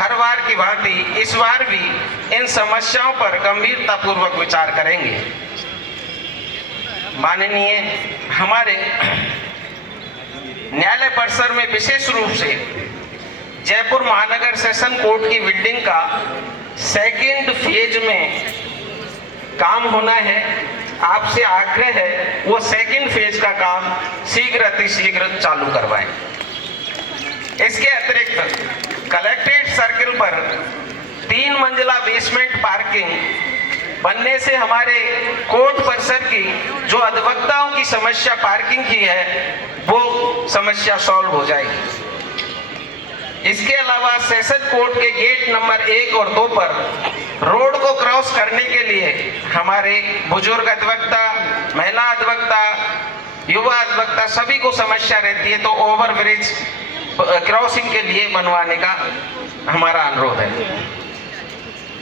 हर बार की भांति इस बार भी इन समस्याओं पर गंभीरतापूर्वक विचार करेंगे। माननीय हमारे न्यायालय परिसर में विशेष रूप से जयपुर महानगर सेशन कोर्ट की बिल्डिंग का सेकेंड फेज में काम होना है। आपसे आग्रह है वो सेकेंड फेज का काम शीघ्र अतिशीघ्र चालू करवाएं। इसके अतिरिक्त कलेक्ट्रेट सर्किल पर 3 मंजिला बेसमेंट पार्किंग बनने से हमारे कोर्ट परिसर की जो अधिवक्ताओं की समस्या पार्किंग की है वो समस्या सॉल्व हो जाएगी। इसके अलावा सेशन कोर्ट के गेट नंबर 1 और 2 पर रोड को क्रॉस करने के लिए हमारे बुजुर्ग अधिवक्ता, महिला अधिवक्ता, युवा अधिवक्ता सभी को समस्या रहती है, तो ओवर ब्रिज क्रॉसिंग के लिए बनवाने का हमारा अनुरोध है।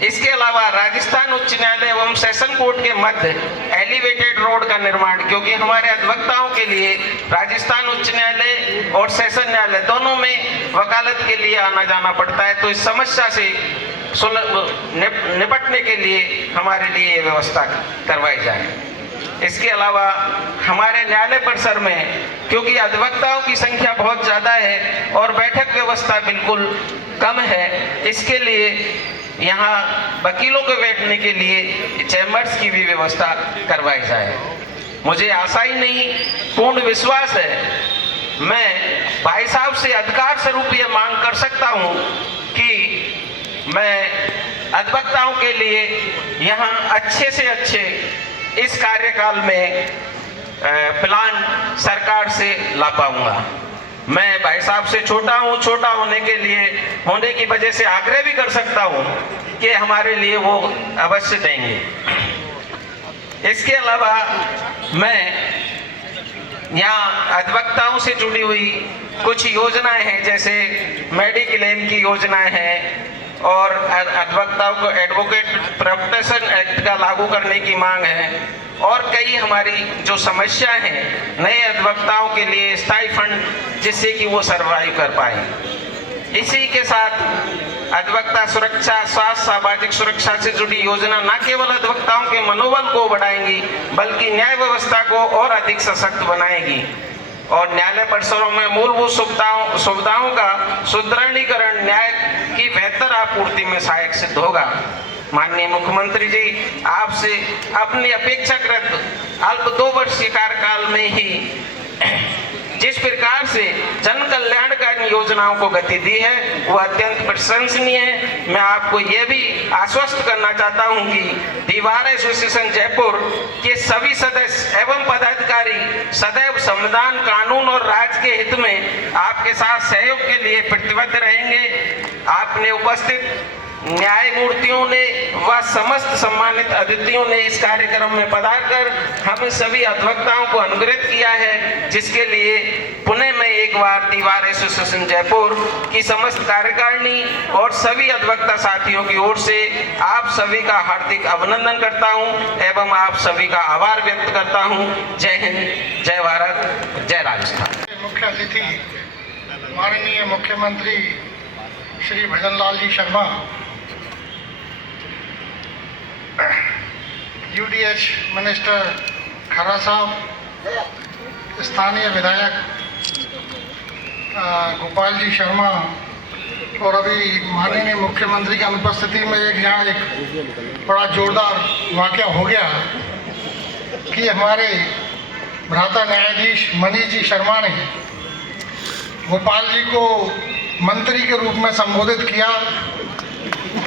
इसके अलावा राजस्थान उच्च न्यायालय एवं सेशन कोर्ट के मध्य एलिवेटेड रोड का निर्माण, क्योंकि हमारे अधिवक्ताओं के लिए राजस्थान उच्च न्यायालय और सेशन न्यायालय दोनों में वकालत के लिए आना जाना पड़ता है, तो इस समस्या से निपटने के लिए हमारे लिए ये व्यवस्था करवाई जाए। इसके अलावा हमारे न्यायालय परिसर में क्योंकि अधिवक्ताओं की संख्या बहुत ज़्यादा है और बैठक व्यवस्था बिल्कुल कम है, इसके लिए यहाँ वकीलों के बैठने के लिए चैम्बर्स की भी व्यवस्था करवाई जाए। मुझे आशा ही नहीं, पूर्ण विश्वास है, मैं भाई साहब से अधिकार स्वरूप ये मांग कर सकता हूँ कि मैं अधिवक्ताओं के लिए यहाँ अच्छे से अच्छे इस कार्यकाल में प्लान सरकार से ला पाऊंगा। मैं भाई साहब से छोटा हूँ, छोटा होने की वजह से आग्रह भी कर सकता हूँ कि हमारे लिए वो अवश्य देंगे। इसके अलावा मैं यहाँ अधिवक्ताओं से जुड़ी हुई कुछ योजनाएं हैं, जैसे मेडिक्लेम की योजनाएं हैं और अधिवक्ताओं को एडवोकेट प्रोटेक्शन एक्ट का लागू करने की मांग है, और कई हमारी जो समस्या है नए अधिवक्ताओं के लिए स्थायी फंड जिससे कि वो सरवाइव कर पाए। इसी के साथ अधिवक्ता सुरक्षा, स्वास्थ्य, सामाजिक सुरक्षा से जुड़ी योजना न केवल अधिवक्ताओं के मनोबल को बढ़ाएंगी बल्कि न्याय व्यवस्था को और अधिक सशक्त बनाएगी और न्यायालय परिसरों में मूलभूत सुविधाओं का सुदृढ़ीकरण न्याय की बेहतर आपूर्ति में सहायक सिद्ध होगा। माननीय मुख्यमंत्री जी, आपसे अपनी अपेक्षाकृत अल्प 2 वर्ष के कार्यकाल में ही जिस प्रकार से जन कल्याणकारी योजनाओं को गति दी है वो अत्यंत प्रशंसनीय है। मैं आपको ये भी आश्वस्त करना चाहता हूं कि दीवार एसोसिएशन जयपुर के सभी सदस्य एवं पदाधिकारी सदैव संविधान, कानून और राज्य के हित में आपके साथ सहयोग के लिए प्रतिबद्ध रहेंगे। आपने उपस्थित न्यायमूर्तियों ने व समस्त सम्मानित अतिथियों ने इस कार्यक्रम में पधारकर हम सभी अधिवक्ताओं को अनुग्रहित किया है, जिसके लिए पुनः मैं एक बार दीवार एसोसिएशन जयपुर की समस्त कार्यकारिणी और सभी अधिवक्ता साथियों की ओर से आप सभी का हार्दिक अभिनंदन करता हूं एवं आप सभी का आभार व्यक्त करता हूं। जय हिंद, जय भारत, जय राजस्थान। मुख्य अतिथि माननीय मुख्यमंत्री श्री भजन लाल जी शर्मा, यूडीएच मिनिस्टर खरा साहब, स्थानीय विधायक गोपाल जी शर्मा और अभी माननीय मुख्यमंत्री की अनुपस्थिति में यहाँ एक बड़ा जोरदार वाकया हो गया कि हमारे भ्राता न्यायाधीश मनीष जी शर्मा ने गोपाल जी को मंत्री के रूप में संबोधित किया।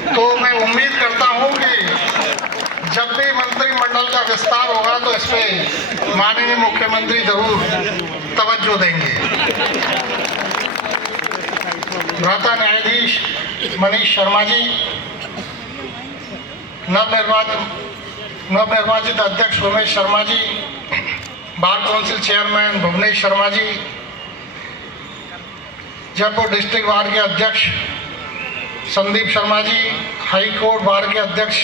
तो मैं उम्मीद करता हूं कि जब भी मंत्रिमंडल का विस्तार होगा तो इस पे माननीय मुख्यमंत्री जरूर तवज्जो देंगे। भ्राता न्यायाधीश मनीष शर्मा जी, नवनिर्वाचित अध्यक्ष Umesh Sharma ji, bar council chairman Bhuvnesh Sharma ji, Jaipur district bar के अध्यक्ष Sandeep Sharma ji, high court bar के अध्यक्ष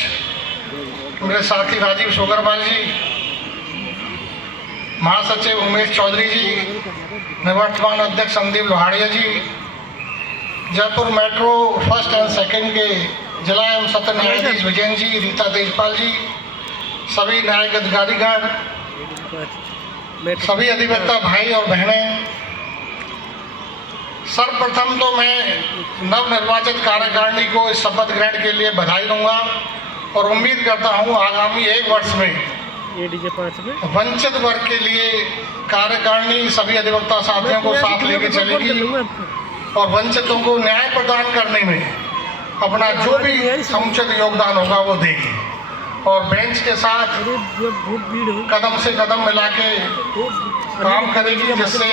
मेरे साथी राजीव सोगरवाल जी, महासचिव उमेश चौधरी जी, निवर्तमान अध्यक्ष Sandeep Lohadia ji, Jaipur metro first and second के जिला एवं सत्र न्यायाधीश विजयन जी, रीता तेजपाल जी, सभी न्यायिक अधिकारीगण, सभी अधिवक्ता भाई और बहनें, सर्वप्रथम तो मैं नवनिर्वाचित कार्यकारिणी को इस शपथ ग्रहण के लिए बधाई दूंगा और उम्मीद करता हूं आगामी 1 वर्ष में वंचित वर्ग के लिए कार्यकारिणी सभी अधिवक्ता साथियों को साथ लेके चलेगी और वंचितों को न्याय प्रदान करने में अपना जो भी समुचित योगदान होगा वो देगी और बेंच के साथ कदम से कदम मिला के काम करेगी, जिससे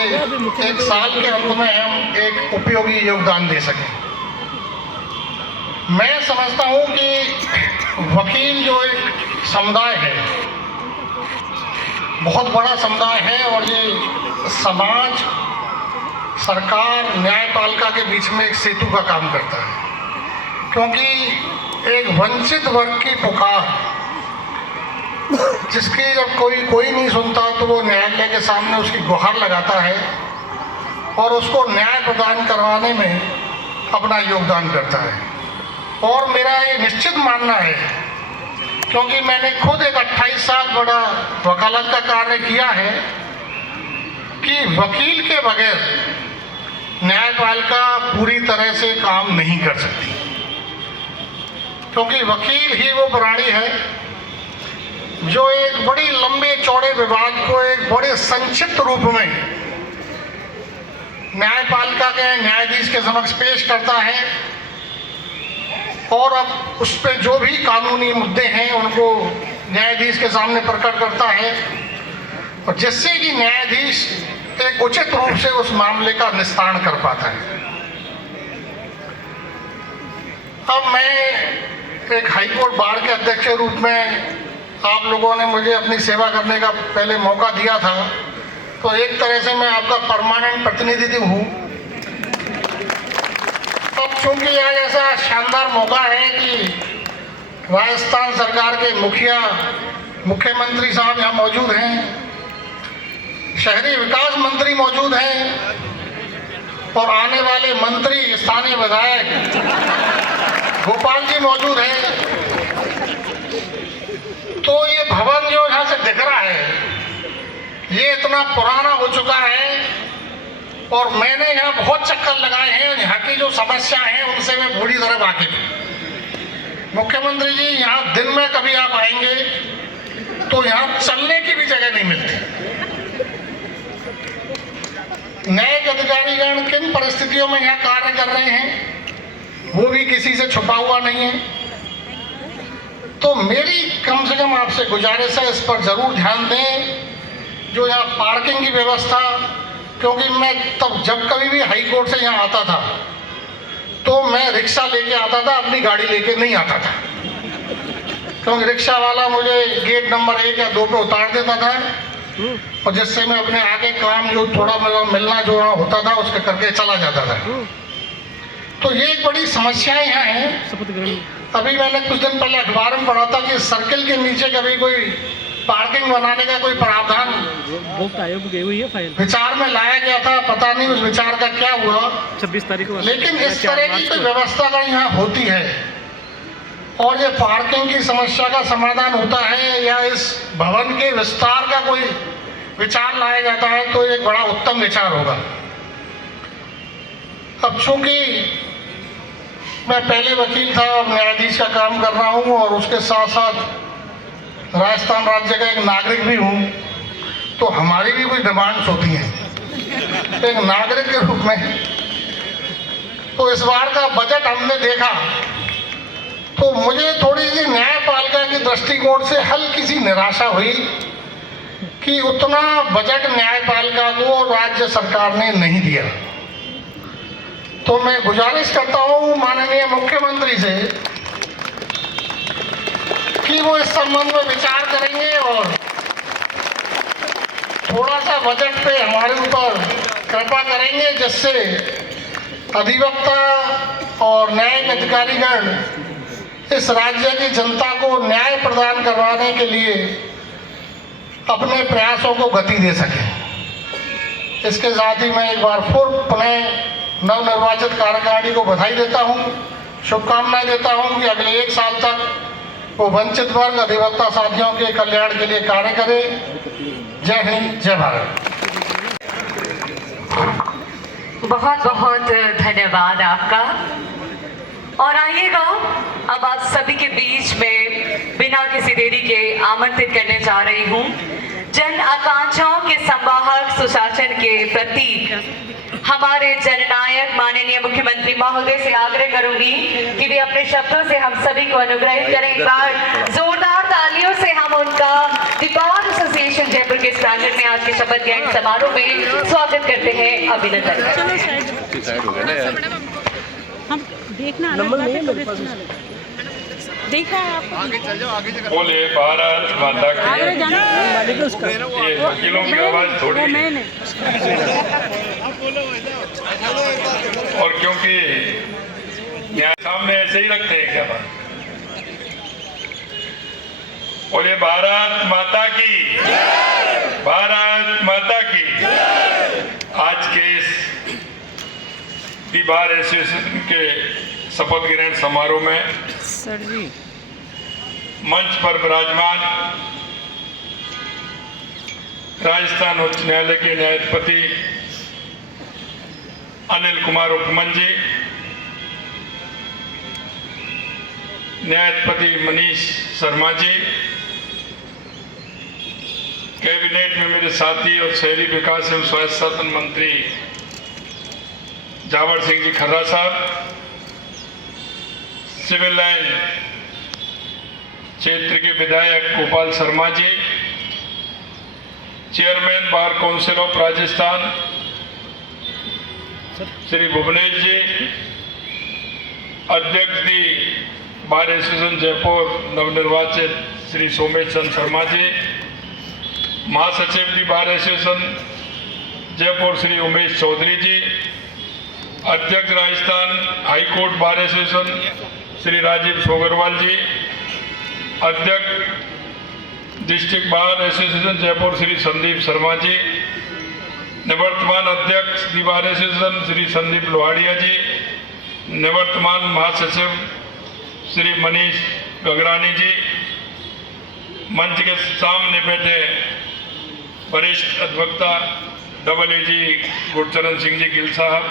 1 साल के अंत में हम एक उपयोगी योगदान दे सकें। मैं समझता हूं कि वकील जो एक समुदाय है, बहुत बड़ा समुदाय है और ये समाज, सरकार, न्यायपालिका के बीच में एक सेतु का काम करता है, क्योंकि एक वंचित वर्ग की पुकार जिसकी जब कोई नहीं सुनता तो वो न्यायालय के सामने उसकी गुहार लगाता है और उसको न्याय प्रदान करवाने में अपना योगदान करता है। और मेरा ये निश्चित मानना है, क्योंकि मैंने खुद एक 28 साल बड़ा वकालत का कार्य किया है, कि वकील के बगैर न्यायपालिका पूरी तरह से काम नहीं कर सकती, क्योंकि वकील ही वो प्राणी है जो एक बड़ी लंबे चौड़े विवाद को एक बड़े संक्षिप्त रूप में न्यायपालिका के न्यायाधीश के समक्ष पेश करता है और अब उस पर जो भी कानूनी मुद्दे हैं उनको न्यायाधीश के सामने प्रकट करता है और जिससे कि न्यायाधीश एक उचित रूप से उस मामले का निस्तारण कर पाता है। अब मैं एक हाईकोर्ट बार के अध्यक्ष के रूप में आप लोगों ने मुझे अपनी सेवा करने का पहले मौका दिया था, तो एक तरह से मैं आपका परमानेंट प्रतिनिधि हूँ। अब चूंकि आज ऐसा शानदार मौका है कि राजस्थान सरकार के मुख्यमंत्री साहब यहाँ मौजूद हैं, शहरी विकास मंत्री मौजूद हैं और आने वाले मंत्री स्थानीय विधायक गोपाल जी मौजूद हैं, तो ये भवन जो यहाँ से दिख रहा है ये इतना पुराना हो चुका है और मैंने यहाँ बहुत चक्कर लगाए हैं। यहाँ की जो समस्या है उनसे मैं पूरी तरह वाकिफ हूँ। मुख्यमंत्री जी, यहाँ दिन में कभी आप आएंगे तो यहाँ चलने की भी जगह नहीं मिलती। न्यायिक अधिकारीगण किन परिस्थितियों में यहाँ कार्य कर रहे हैं वो भी किसी से छुपा हुआ नहीं है। तो मेरी कम से कम आपसे गुजारिश है, इस पर जरूर ध्यान दें। जो यहाँ पार्किंग की व्यवस्था, क्योंकि मैं तब जब कभी भी हाई कोर्ट से यहाँ आता था तो मैं रिक्शा लेके आता था, अपनी गाड़ी लेके नहीं आता था, क्योंकि रिक्शा वाला मुझे गेट नंबर 1 या 2 पे उतार देता था और जिससे मैं अपने आगे काम जो थोड़ा मेरा मिलना जो होता था उसके करके चला जाता था। तो ये एक बड़ी समस्या यहाँ है। अभी मैंने कुछ दिन पहले अखबार में पढ़ा था कि सर्किल के नीचे कभी कोई पार्किंग बनाने का कोई प्रावधान विचार में लाया गया था, पता नहीं उस विचार का क्या हुआ 26 तारीख को। लेकिन इस तरह की कोई व्यवस्था अगर यहाँ होती है और ये पार्किंग की समस्या का समाधान होता है या इस भवन के विस्तार का कोई विचार लाया जाता है तो एक बड़ा उत्तम विचार होगा। अब चूंकि मैं पहले वकील था, अब न्यायाधीश का काम कर रहा हूँ और उसके साथ साथ राजस्थान राज्य का एक नागरिक भी हूँ, तो हमारी भी कुछ डिमांड्स होती हैं एक नागरिक के रूप में। तो इस बार का बजट हमने देखा तो मुझे थोड़ी सी न्यायपालिका की दृष्टिकोण से हल्की सी निराशा हुई कि उतना बजट न्यायपालिका को राज्य सरकार ने नहीं दिया। तो मैं गुजारिश करता हूँ माननीय मुख्यमंत्री से कि वो इस संबंध में विचार करेंगे और थोड़ा सा बजट पे हमारे ऊपर कृपा करेंगे, जिससे अधिवक्ता और न्यायिक अधिकारीगण इस राज्य की जनता को न्याय प्रदान करवाने के लिए अपने प्रयासों को गति दे सकें। इसके साथ ही मैं एक बार फिर पुनः नवनिर्वाचित कार्यकारिणी को बधाई देता हूं, शुभकामनाएं देता हूं कि अगले 1 साल तक वो वंचित वर्ग अधिवक्ता साथियों के कल्याण के लिए कार्य करे। जय हिंद, जय भारत। बहुत बहुत धन्यवाद आपका। और आइएगा, अब आप सभी के बीच में बिना किसी देरी के आमंत्रित करने जा रही हूँ जन आकांक्षाओं के संवाहक, सुशासन के प्रतीक हमारे जननायक माननीय मुख्यमंत्री महोदय से आग्रह करूंगी कि वे अपने शब्दों से हम सभी को अनुग्रहित करें। एक बार जोरदार तालियों से हम उनका द बार एसोसिएशन जयपुर के प्रांगण में आज के शपथ ग्रहण समारोह में स्वागत करते हैं। अभिनंदन। हम देखना नंबर नहीं है मेरे पास, देखा है आप। बोले भारत माता की। आगे जाना मालिक है उसका। ये वकीलों की आवाज थोड़ी है। मैंने और क्योंकि यहाँ सामने ऐसे ही रखते हैं क्या बात। बोले भारत माता की, भारत माता की। आज के इस बार एसोसिएशन के शपथ ग्रहण समारोह में सर जी मंच पर विराजमान राजस्थान उच्च न्यायालय के न्यायाधिपति अनिल कुमार उपमन जी, न्यायाधिपति मनीष शर्मा जी, कैबिनेट में मेरे साथी और शहरी विकास एवं स्वायत्त शासन मंत्री जावड़ सिंह जी खर्रा साहब, सिविल लाइन क्षेत्र के विधायक Gopal Sharma ji, chairman bar council of Rajasthan Shri Bhuvnesh ji, अध्यक्ष दी बार एसोसिएशन जयपुर नवनिर्वाचित श्री सोमेश चंद शर्मा जी, महासचिव the bar association Jaipur Shri Umesh Chaudhary ji, अध्यक्ष Rajasthan high court bar association Shri Rajeev Sogarwal ji, अध्यक्ष district bar association Jaipur Shri Sandeep Sharma ji, निवर्तमान अध्यक्ष the bar association Shri Sandeep Lohadia ji, निवर्तमान महासचिव श्री मनीष गगरानी जी, मंच के सामने बैठे वरिष्ठ अधिवक्ता AAG गुरचरण सिंह जी गिल साहब,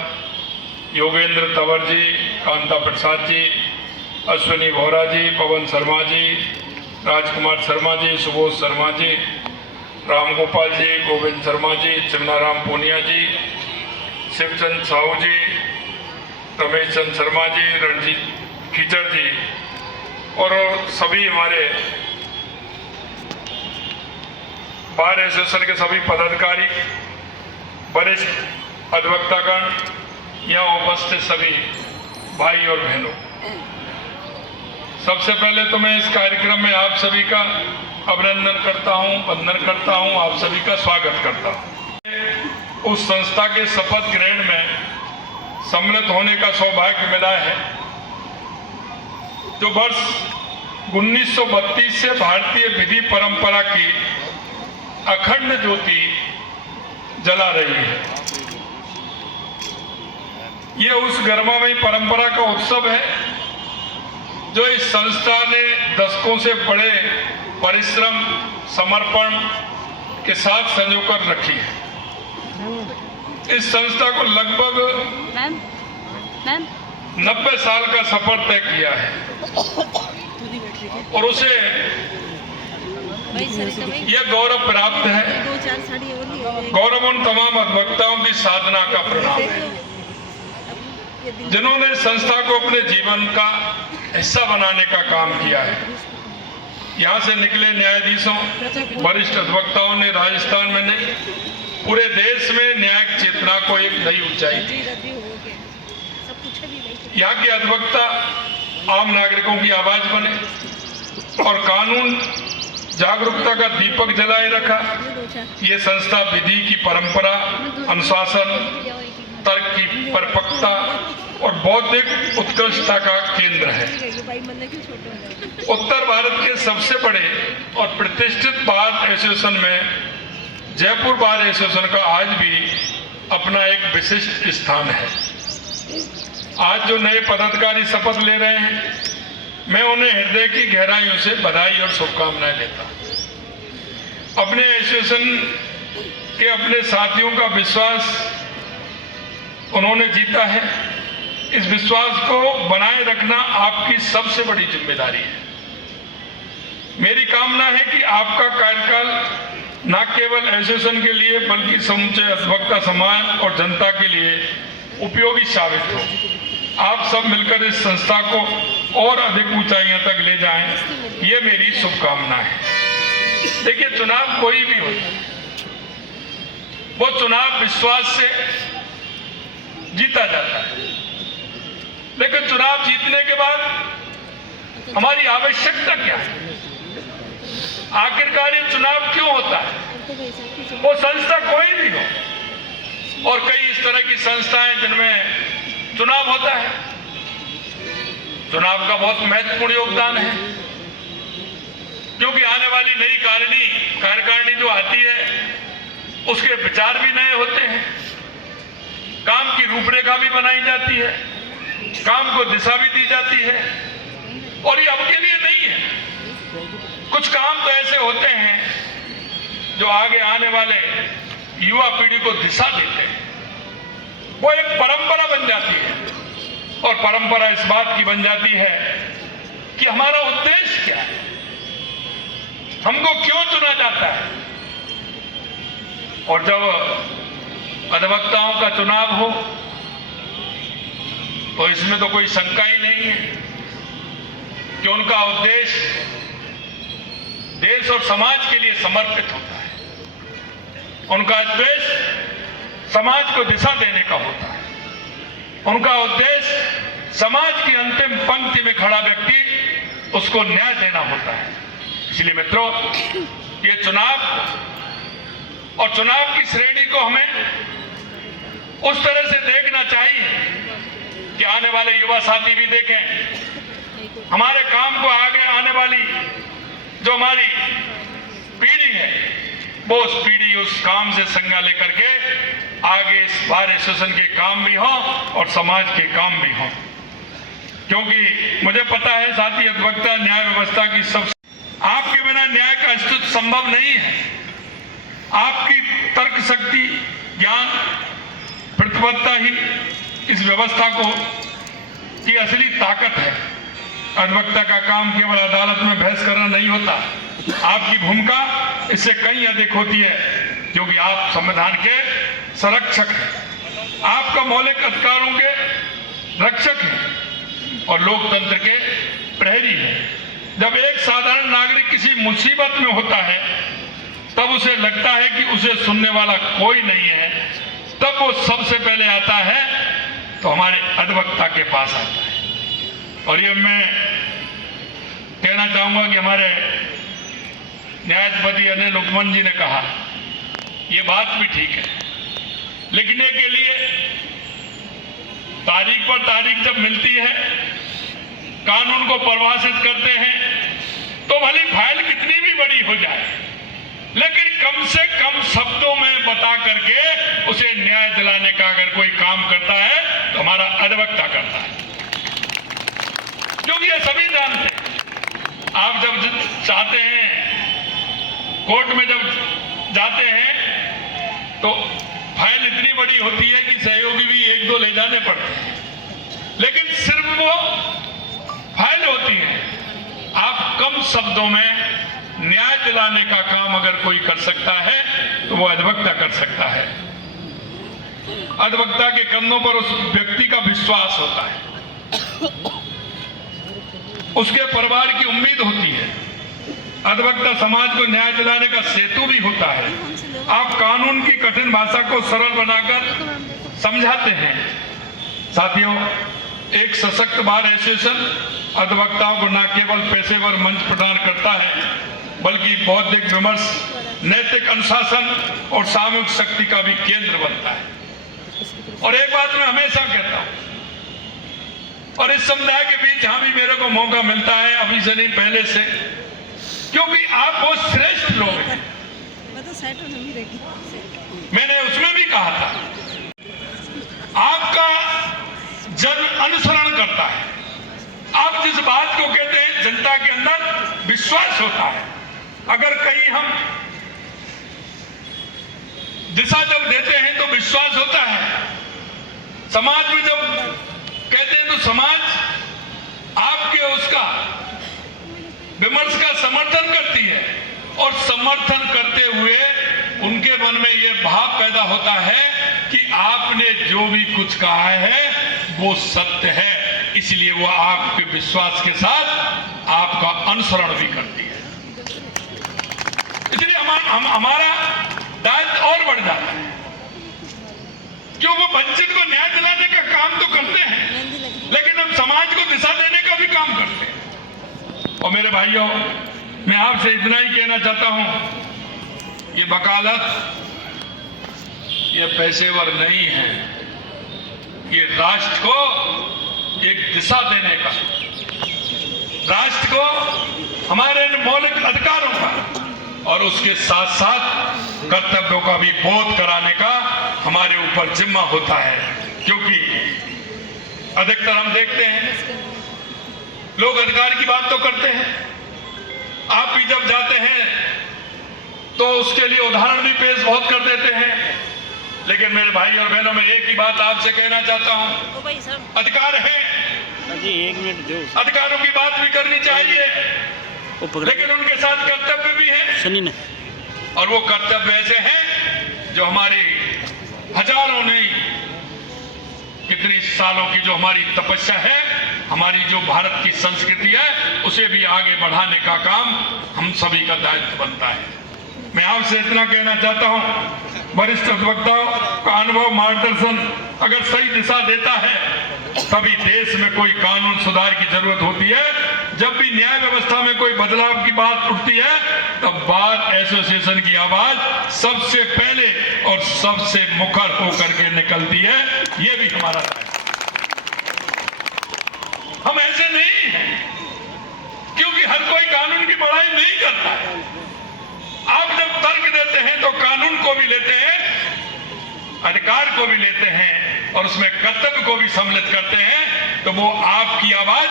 योगेंद्र तंवर जी, कांता प्रसाद जी, अश्विनी वोरा जी, पवन शर्मा जी, राजकुमार शर्मा जी, सुबोध शर्मा जी, रामगोपाल जी, गोविंद शर्मा जी, चिमनाराम पूनिया जी, शिवचंद साहू जी, रमेश चंद शर्मा जी, रणजीत खीचड़ जी और सभी हमारे बार एसोसिएशन के सभी पदाधिकारी, वरिष्ठ अधिवक्तागण, यहाँ उपस्थित सभी भाई और बहनों, सबसे पहले तो मैं इस कार्यक्रम में आप सभी का अभिनंदन करता हूं, वंदन करता हूं, आप सभी का स्वागत करता हूं। उस संस्था के शपथ ग्रहण में सम्मिलित होने का सौभाग्य मिला है जो वर्ष 1932 से भारतीय विधि परंपरा की अखंड ज्योति जला रही है। ये उस गर्मामयी परंपरा का उत्सव है जो इस संस्था ने दशकों से बड़े परिश्रम, समर्पण के साथ संजोकर रखी है। इस संस्था को लगभग 90 साल का सफर तय किया है और उसे यह गौरव प्राप्त है। गौरव उन तमाम अधिवक्ताओं की साधना का परिणाम है जिन्होंने संस्था को अपने जीवन का हिस्सा बनाने का काम किया है। यहाँ से निकले न्यायाधीशों, वरिष्ठ अधिवक्ताओं ने राजस्थान में नहीं पूरे देश में न्यायिक चेतना को एक नई ऊंचाई दी। यहाँ के अधिवक्ता आम नागरिकों की आवाज बने और कानून जागरूकता का दीपक जलाए रखा। ये संस्था विधि की परंपरा, अनुशासन, तर्क की परिपक्वता और बौद्धिक उत्कृष्टता का केंद्र है। उत्तर भारत के सबसे बड़े और प्रतिष्ठित बार एसोसिएशन में जयपुर बार एसोसिएशन का आज भी अपना एक विशिष्ट स्थान है। आज जो नए पदाधिकारी शपथ ले रहे हैं, मैं उन्हें हृदय की गहराइयों से बधाई और शुभकामनाएं देता हूं। अपने एसोसिएशन के अपने साथियों का विश्वास उन्होंने जीता है। इस विश्वास को बनाए रखना आपकी सबसे बड़ी जिम्मेदारी है। मेरी कामना है कि आपका कार्यकाल न केवल एसोसिएशन के लिए बल्कि समूचे अधिवक्ता समाज और जनता के लिए उपयोगी साबित हो। आप सब मिलकर इस संस्था को और अधिक ऊंचाइयों तक ले जाएं, ये मेरी शुभकामना है। देखिए, चुनाव कोई भी हो, वो चुनाव विश्वास से जीता जाता है, लेकिन चुनाव जीतने के बाद हमारी आवश्यकता क्या है? आखिरकार ये चुनाव क्यों होता है? वो संस्था कोई भी हो, और कई इस तरह की संस्थाएं जिनमें चुनाव होता है। चुनाव का बहुत महत्वपूर्ण योगदान है, क्योंकि आने वाली नई कार्यकारिणी जो आती है, उसके विचार भी नए होते हैं, काम की रूपरेखा भी बनाई जाती है, काम को दिशा भी दी जाती है। और ये अब के लिए नहीं है। कुछ काम तो ऐसे होते हैं जो आगे आने वाले युवा पीढ़ी को दिशा देते हैं। वो एक परंपरा बन जाती है, और परंपरा इस बात की बन जाती है कि हमारा उद्देश्य क्या है, हमको क्यों चुना जाता है। और जब अधिवक्ताओं का चुनाव हो तो इसमें तो कोई शंका ही नहीं है कि उनका उद्देश्य देश और समाज के लिए समर्पित होता है। उनका उद्देश्य समाज को दिशा देने का होता है। उनका उद्देश्य समाज की अंतिम पंक्ति में खड़ा व्यक्ति, उसको न्याय देना होता है। इसलिए मित्रों, ये चुनाव और चुनाव की श्रेणी को हमें उस तरह से देखना चाहिए कि आने वाले युवा साथी भी देखें, हमारे काम को आगे आने वाली जो हमारी पीढ़ी है, वो उस पीढ़ी उस काम से संज्ञा लेकर के आगे इस बार एसोसिएशन के काम भी हों और समाज के काम भी हों। क्योंकि मुझे पता है साथी, अधिवक्ता न्याय व्यवस्था की सबसे, आपके बिना न्याय का अस्तित्व संभव नहीं है। आपकी तर्क शक्ति, ज्ञान, प्रतिबद्धता ही इस व्यवस्था को की असली ताकत है। अधिवक्ता का काम केवल अदालत में बहस करना नहीं होता। आपकी भूमिका इससे कहीं अधिक होती है, क्योंकि आप संविधान के संरक्षक हैं, आपका मौलिक अधिकारों के रक्षक हैं और लोकतंत्र के प्रहरी हैं। जब एक साधारण नागरिक किसी मुसीबत में होता है, तब उसे लगता है कि उसे सुनने वाला कोई नहीं है, तब वो सबसे पहले आता है तो हमारे अधिवक्ता के पास आता है। और ये मैं कहना चाहूंगा कि हमारे न्यायाधिपति अनिल उपमन जी ने कहा, ये बात भी ठीक है। लिखने के लिए तारीख पर तारीख जब मिलती है, कानून को परिभाषित करते हैं, तो भली फाइल कितनी भी बड़ी हो जाए, लेकिन कम से कम शब्दों में बता करके उसे न्याय दिलाने का अगर कोई काम करता है तो हमारा अधिवक्ता करता है। क्योंकि ये सभी जानते हैं, आप जब चाहते हैं, कोर्ट में जब जाते हैं तो फाइल इतनी बड़ी होती है कि सहयोगी भी एक दो ले जाने पड़ते हैं, लेकिन सिर्फ वो फाइल होती है। आप कम शब्दों में न्याय दिलाने का काम अगर कोई कर सकता है तो वो अधिवक्ता कर सकता है। अधिवक्ता के कंधों पर उस व्यक्ति का विश्वास होता है, उसके परिवार की उम्मीद होती है। अधिवक्ता समाज को न्याय दिलाने का सेतु भी होता है। आप कानून की कठिन भाषा को सरल बनाकर समझाते हैं। साथियों, एक सशक्त बार एसोसिएशन अधिवक्ताओं को न केवल पेशेवर मंच प्रदान करता है, बल्कि बौद्धिक विमर्श, नैतिक अनुशासन और सामूहिक शक्ति का भी केंद्र बनता है। और एक बात मैं हमेशा कहता हूं, और इस समुदाय के बीच जहां भी मेरे को मौका मिलता है, अभी से नहीं पहले से, क्योंकि आप बहुत श्रेष्ठ लोग हैं। मैंने उसमें भी कहा था, आपका जन अनुसरण करता है। आप जिस बात को कहते हैं जनता के अंदर विश्वास होता है। अगर कहीं हम दिशा जब देते हैं तो विश्वास होता है। समाज में जब कहते हैं तो समाज आपके उसका विमर्श का समर्थन करती है और समर्थन करते हुए उनके मन में यह भाव पैदा होता है कि आपने जो भी कुछ कहा है वो सत्य है, इसलिए वो आपके विश्वास के साथ आपका अनुसरण भी करती है। इसलिए हमारा दायित्व और बढ़ जाता है, क्यों वो वंचित को न्याय दिलाने का काम तो करते हैं, लेकिन हम समाज को दिशा देने का भी काम करते हैं। और मेरे भाइयों, मैं आपसे इतना ही कहना चाहता हूं, ये वकालत ये पेशेवर नहीं है, ये राष्ट्र को एक दिशा देने का, राष्ट्र को हमारे मौलिक अधिकारों का और उसके साथ साथ कर्तव्यों का भी बोध कराने का हमारे ऊपर जिम्मा होता है। क्योंकि अधिकतर हम देखते हैं लोग अधिकार की बात तो करते हैं, आप भी जब जाते हैं तो उसके लिए उदाहरण भी पेश बहुत कर देते हैं, लेकिन मेरे भाई और बहनों में एक ही बात आपसे कहना चाहता हूं, अधिकार है, अधिकारों की बात भी करनी चाहिए, लेकिन उनके साथ कर्तव्य भी है। और वो कर्तव्य ऐसे हैं जो हमारी हजारों नहीं कितनी सालों की जो हमारी तपस्या है, हमारी जो भारत की संस्कृति है, उसे भी आगे बढ़ाने का काम हम सभी का दायित्व बनता है। मैं आपसे इतना कहना चाहता हूं, वरिष्ठ अधिवक्ताओं का अनुभव मार्गदर्शन अगर सही दिशा देता है तभी देश में कोई कानून सुधार की जरूरत होती है। जब भी न्याय व्यवस्था में कोई बदलाव की बात उठती है तब बार एसोसिएशन की आवाज सबसे पहले और सबसे मुखर होकर के निकलती है। ये भी हमारा दायित्व। हम ऐसे नहीं हैं, क्योंकि हर कोई कानून की पढ़ाई नहीं करता है। आप जब तर्क देते हैं तो कानून को भी लेते हैं, अधिकार को भी लेते हैं और उसमें कर्तव्य को भी सम्मिलित करते हैं, तो वो आपकी आवाज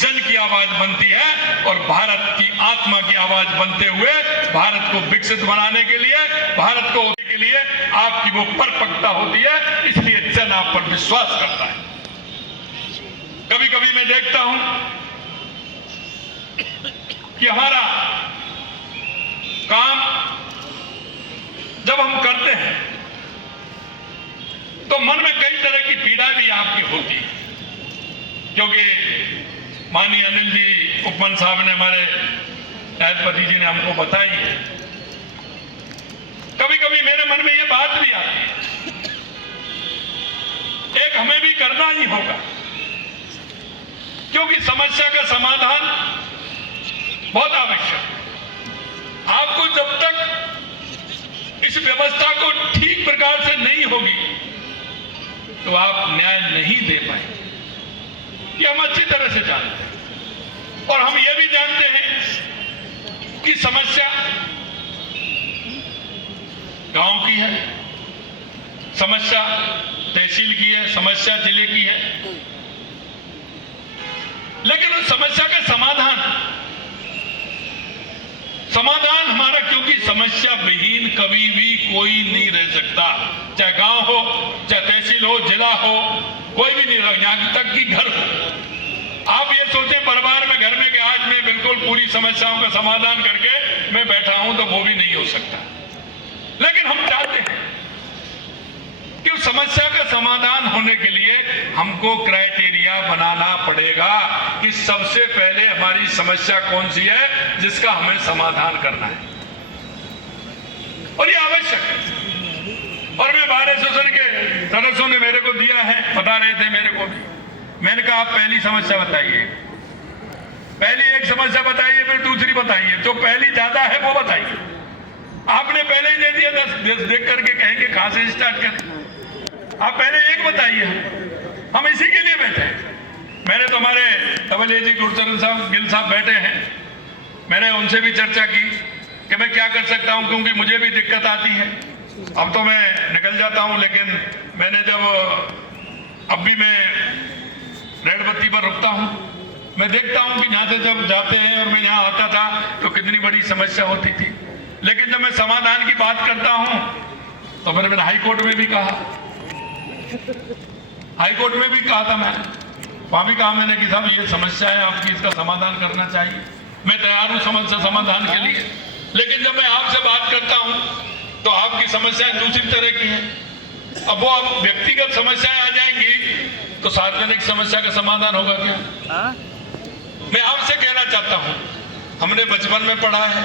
जन की आवाज बनती है और भारत की आत्मा की आवाज बनते हुए भारत को विकसित बनाने के लिए, भारत को के लिए आपकी वो परिपक्वता होती है। इसलिए जन आप पर विश्वास करता है। कभी कभी मैं देखता हूं कि हमारा काम जब हम करते हैं तो मन में कई तरह की पीड़ा भी आपकी होती है, क्योंकि माननीय अनिल जी उपमन साहब ने, हमारे न्यायपति जी ने हमको बताई है। कभी कभी मेरे मन में ये बात भी आती है, एक हमें भी करना ही होगा, क्योंकि समस्या का समाधान बहुत आवश्यक है। आपको जब तक इस व्यवस्था को ठीक प्रकार से नहीं होगी तो आप न्याय नहीं दे पाएंगे। ये हम अच्छी तरह से जानते हैं और हम ये भी जानते हैं कि समस्या गांव की है, समस्या तहसील की है, समस्या जिले की है, लेकिन उस समस्या का समाधान हमारा, क्योंकि समस्या विहीन कभी भी कोई नहीं रह सकता, चाहे गांव हो, चाहे तहसील हो, जिला हो, कोई भी नहीं रह, यहां तक कि घर हो। आप ये सोचे परिवार में, घर में कि आज मैं बिल्कुल पूरी समस्याओं का समाधान करके मैं बैठा हूं, तो वो भी नहीं हो सकता। लेकिन हम चाहते हैं कि उस समस्या का समाधान होने के लिए हमको क्राइटेरिया बनाना पड़ेगा कि सबसे पहले हमारी समस्या कौन सी है जिसका हमें समाधान करना है, और ये आवश्यक है। और मैं बार एसोसिएशन के सदस्यों ने मेरे को दिया है, बता रहे थे मेरे को भी, मैंने कहा आप पहली समस्या बताइए, पहली एक समस्या बताइए, फिर दूसरी बताइए, जो पहली ज्यादा है वो बताइए। आपने पहले ही दे दिया 10 देख करके कहेंगे कहां से स्टार्ट करें, आप पहले एक बताइए। हम इसी के लिए बैठे हैं। मैंने तो हमारे डबल गुरचरण साहब गिल साहब बैठे हैं, मैंने उनसे भी चर्चा की कि मैं क्या कर सकता हूं, क्योंकि मुझे भी दिक्कत आती है। अब तो मैं निकल जाता हूं, लेकिन मैंने जब अब भी मैं रेड बत्ती पर रुकता हूँ, मैं देखता हूँ कि यहाँ से जब जाते हैं और मैं यहाँ आता था तो कितनी बड़ी समस्या होती थी। लेकिन जब मैं समाधान की बात करता हूँ तो मैंने हाई कोर्ट में भी कहा, हाई कोर्ट में भी कहा था, मैं वहां भी कहा मैंने कि साहब ये समस्या है आपकी, इसका समाधान करना चाहिए, मैं तैयार हूं समस्या समाधान के लिए। लेकिन जब मैं आपसे बात करता हूं तो आपकी समस्याएं दूसरी तरह की हैं। अब वो आप व्यक्तिगत समस्याएं आ जाएंगी तो सार्वजनिक समस्या का समाधान होगा क्या? मैं आपसे कहना चाहता हूं, हमने बचपन में पढ़ा है,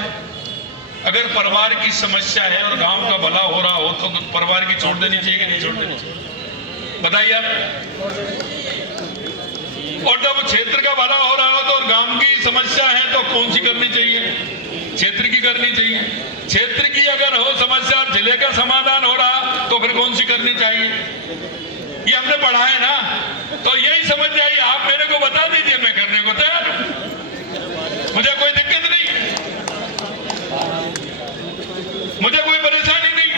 अगर परिवार की समस्या है और गांव का भला हो रहा हो तो परिवार की छोड़ देनी चाहिए कि नहीं छोड़ देनी चाहिए? बताइए आप। और जब क्षेत्र का भला हो रहा हो तो और गांव की समस्या है तो कौन सी करनी चाहिए? क्षेत्र की करनी चाहिए। क्षेत्र की अगर हो समस्या, जिले का समाधान हो रहा तो फिर कौन सी करनी चाहिए? ये हमने पढ़ा है ना, तो यही समझ जाइए। आप मेरे को बता दीजिए, मैं करने को तैयार हूं, मुझे कोई दिक्कत नहीं है, मुझे कोई परेशानी नहीं।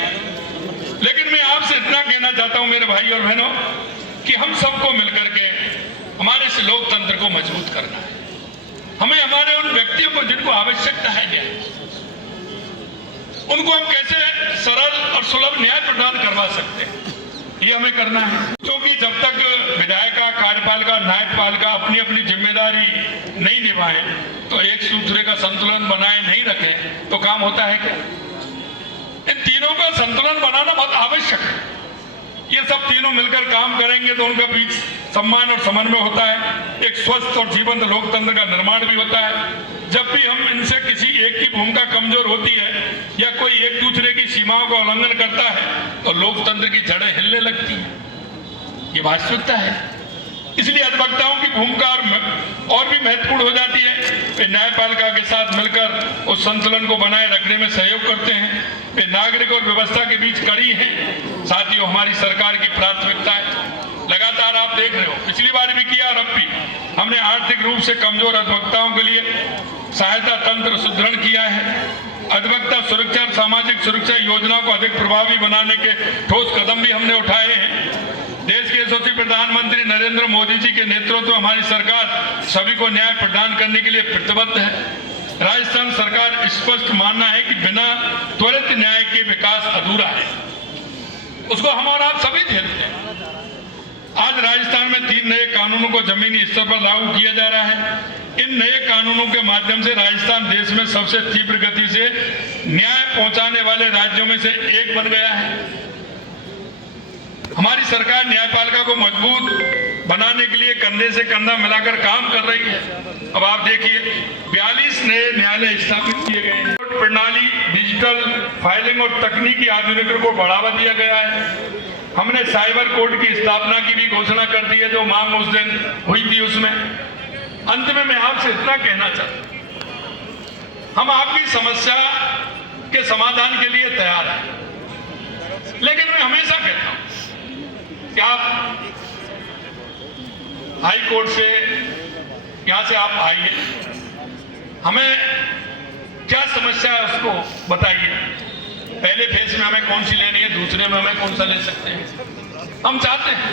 लेकिन मैं आपसे इतना कहना चाहता हूं मेरे भाई और बहनों कि हम सबको मिलकर के हमारे इस लोकतंत्र को मजबूत करना है। हमें हमारे उन व्यक्तियों को जिनको आवश्यकता है न्याय, उनको हम कैसे सरल और सुलभ न्याय प्रदान करवा सकते हैं, ये हमें करना है। क्योंकि जब तक विधायिका, कार्यपालिका, न्यायपालिका अपनी अपनी जिम्मेदारी नहीं निभाए तो एक सूत्रे का संतुलन बनाए नहीं रखे तो काम होता है क्या? इन तीनों का संतुलन बनाना बहुत आवश्यक है। ये सब तीनों मिलकर काम करेंगे तो उनका बीच सम्मान और समन्वय होता है, एक स्वस्थ और जीवंत लोकतंत्र का निर्माण भी होता है। जब भी हम इनसे किसी एक की भूमिका कमजोर होती है या कोई एक दूसरे की सीमाओं का उल्लंघन करता है तो लोकतंत्र की जड़ें हिलने लगती हैं। ये वास्तविकता है। इसलिए अधिवक्ताओं की भूमिका और भी महत्वपूर्ण हो जाती है। वे न्यायपालिका के साथ मिलकर उस संतुलन को बनाए रखने में सहयोग करते हैं। वे नागरिक और व्यवस्था के बीच कड़ी हैं। साथियों, हमारी सरकार की प्राथमिकता है, लगातार आप देख रहे हो, पिछली बार भी किया और अब भी हमने आर्थिक रूप से कमजोर अधिवक्ताओं के लिए सहायता तंत्र सुदृढ़ किया है। अधिवक्ता सुरक्षा और सामाजिक सुरक्षा योजना को अधिक प्रभावी बनाने के ठोस कदम भी हमने उठाए हैं। देश के यशस्वी प्रधानमंत्री नरेंद्र मोदी जी के नेतृत्व में हमारी सरकार सभी को न्याय प्रदान करने के लिए प्रतिबद्ध है। राजस्थान सरकार स्पष्ट मानना है कि बिना त्वरित न्याय के विकास अधूरा है, उसको हम और आप सभी झेलते हैं। आज राजस्थान में 3 नए कानूनों को जमीनी स्तर पर लागू किया जा रहा है। इन नए कानूनों के माध्यम से राजस्थान देश में सबसे तीव्र गति से न्याय पहुंचाने वाले राज्यों में से एक बन गया है। हमारी सरकार न्यायपालिका को मजबूत बनाने के लिए कंधे से कंधा मिलाकर काम कर रही है। अब आप देखिए, 42 नए न्यायालय स्थापित किए गए हैं। प्रणाली, डिजिटल फाइलिंग और तकनीकी आधुनिकीकरण को बढ़ावा दिया गया है। हमने साइबर कोर्ट की स्थापना की भी घोषणा कर दी है, जो मांग उस दिन हुई थी उसमें। अंत में मैं आपसे इतना कहना चाहता हूं, हम आपकी समस्या के समाधान के लिए तैयार हैं। लेकिन मैं हमेशा कहता हूं कि आप हाई कोर्ट से, यहां से आप आइए, हमें क्या समस्या है उसको बताइए। पहले फेज में हमें कौन सी लेनी है, दूसरे में हमें कौन सा ले सकते हैं, हम चाहते हैं।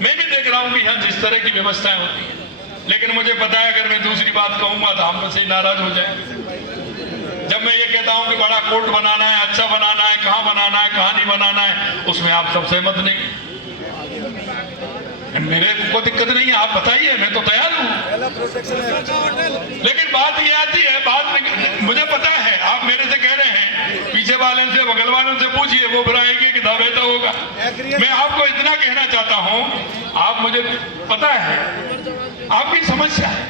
मैं भी देख रहा हूं कि यहाँ जिस तरह की व्यवस्थाएं होती हैं, लेकिन मुझे पता है अगर मैं दूसरी बात कहूंगा तो हम मुझसे नाराज हो जाएंगे। जब मैं ये कहता हूं कि बड़ा कोर्ट बनाना है, अच्छा बनाना है, कहां बनाना है, कहां नहीं बनाना है, उसमें आप सब सहमत नहीं। मेरे को दिक्कत नहीं है, आप बताइए, मैं तो तैयार हूं। लेकिन बात ये आती है, मुझे पता है आप मेरे से कह रहे हैं, पीछे वाले से, बगल वालों से पूछिए, वो बुराएंगे कि दावेता होगा। मैं आपको इतना कहना चाहता हूं, आप, मुझे पता है आपकी समस्या है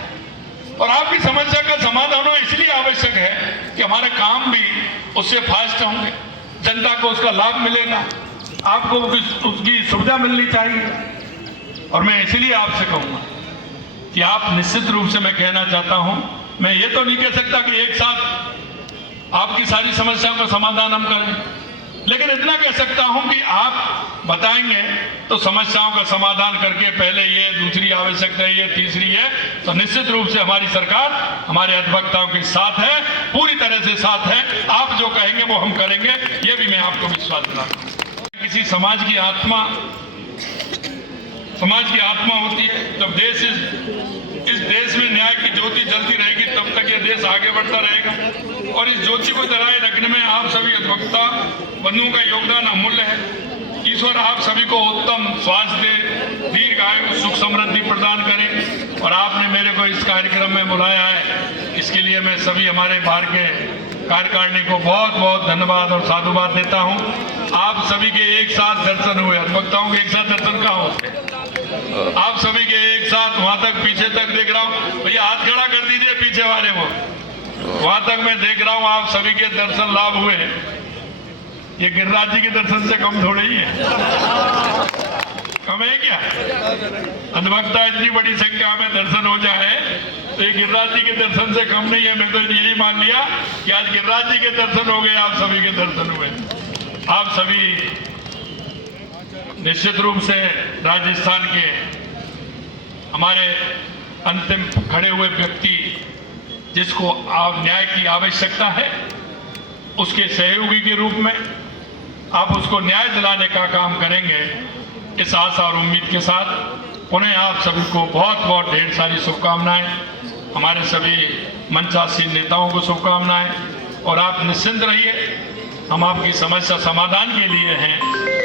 और आपकी समस्या का समाधान होना इसलिए आवश्यक है कि हमारे काम भी उससे फास्ट होंगे, जनता को उसका लाभ मिलेगा, आपको उसकी सुविधा मिलनी चाहिए। और मैं इसलिए आपसे कहूंगा कि आप निश्चित रूप से, मैं कहना चाहता हूं, मैं ये तो नहीं कह सकता कि एक साथ आपकी सारी समस्याओं का समाधान हम करें, लेकिन इतना कह सकता हूं कि आप बताएंगे तो समस्याओं का समाधान करके पहले ये, दूसरी आवश्यकता है ये, तीसरी है, तो निश्चित रूप से हमारी सरकार हमारे अधिवक्ताओं के साथ है, पूरी तरह से साथ है। आप जो कहेंगे वो हम करेंगे, ये भी मैं आपको विश्वास दिलाता हूं। किसी समाज की आत्मा समाज की आत्मा होती है। जब इस देश में न्याय की ज्योति जलती रहेगी तब तक ये देश आगे बढ़ता रहेगा। और इस ज्योति को जलाए रखने में आप सभी अधिवक्ता बंधुओं का योगदान अमूल्य है। ईश्वर आप सभी को उत्तम स्वास्थ्य दे, दीर्घ आयु, सुख समृद्धि प्रदान करे। और आपने मेरे को इस कार्यक्रम में बुलाया है, इसके लिए मैं सभी हमारे बाहर के कार्यकारिणी को बहुत बहुत धन्यवाद और साधुवाद देता हूं। आप सभी के एक साथ दर्शन हुए, अधिवक्ताओं के एक साथ दर्शन कहाँ होते? आप सभी के एक साथ वहां तक पीछे तक देख रहा हूँ, भैया हाथ खड़ा कर दीजिए पीछे वाले को, वहां तक मैं देख रहा हूँ आप सभी के दर्शन लाभ हुए। ये गिरिराज जी के दर्शन से कम थोड़े ही है, कम है क्या? अधिवक्ता इतनी बड़ी संख्या में दर्शन हो जाए तो ये गिरिराज जी के दर्शन से कम नहीं है। मैं तो यही मान लिया कि आज गिरिराज जी के दर्शन हो गए, आप सभी के दर्शन हुए। आप सभी निश्चित रूप से राजस्थान के हमारे अंतिम खड़े हुए व्यक्ति जिसको न्याय की आवश्यकता है, उसके सहयोगी के रूप में आप उसको न्याय दिलाने का काम करेंगे, इस आशा और उम्मीद के साथ उन्हें आप सभी को बहुत बहुत ढेर सारी शुभकामनाएं। हमारे सभी मंचासीन नेताओं को शुभकामनाएं। और आप निश्चिंत रहिए, हम आपकी समस्या समाधान के लिए हैं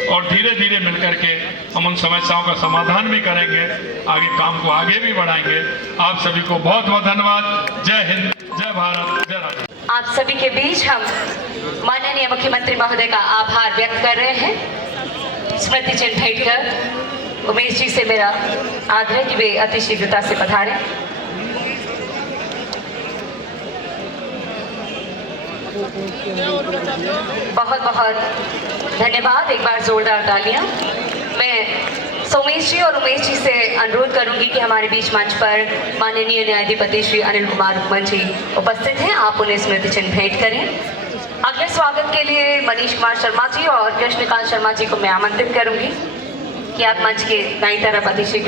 और धीरे धीरे मिलकर के हम उन समस्याओं का समाधान भी करेंगे, आगे काम को आगे भी बढ़ाएंगे। आप सभी को बहुत बहुत धन्यवाद। जय हिंद, जय भारत, जय राष्ट्र। आप सभी के बीच हम माननीय मुख्यमंत्री महोदय का आभार व्यक्त कर रहे हैं। स्मृति चिन्ह भेंट कर उमेश जी से मेरा आग्रह कि वे अति शीघ्रता से पधारें। बहुत बहुत धन्यवाद, एक बार जोरदार तालियां। मैं सोमेश जी और उमेश जी से अनुरोध करूंगी कि हमारे बीच मंच पर माननीय न्यायाधिपति श्री अनिल कुमार रुक्मन जी उपस्थित हैं, आप उन्हें स्मृति चिन्ह भेंट करें। अगले स्वागत के लिए मनीष कुमार शर्मा जी और कृष्णकांत शर्मा जी को मैं आमंत्रित करूंगी कि आप मंच के दाईं तरफ अतिशीघ्र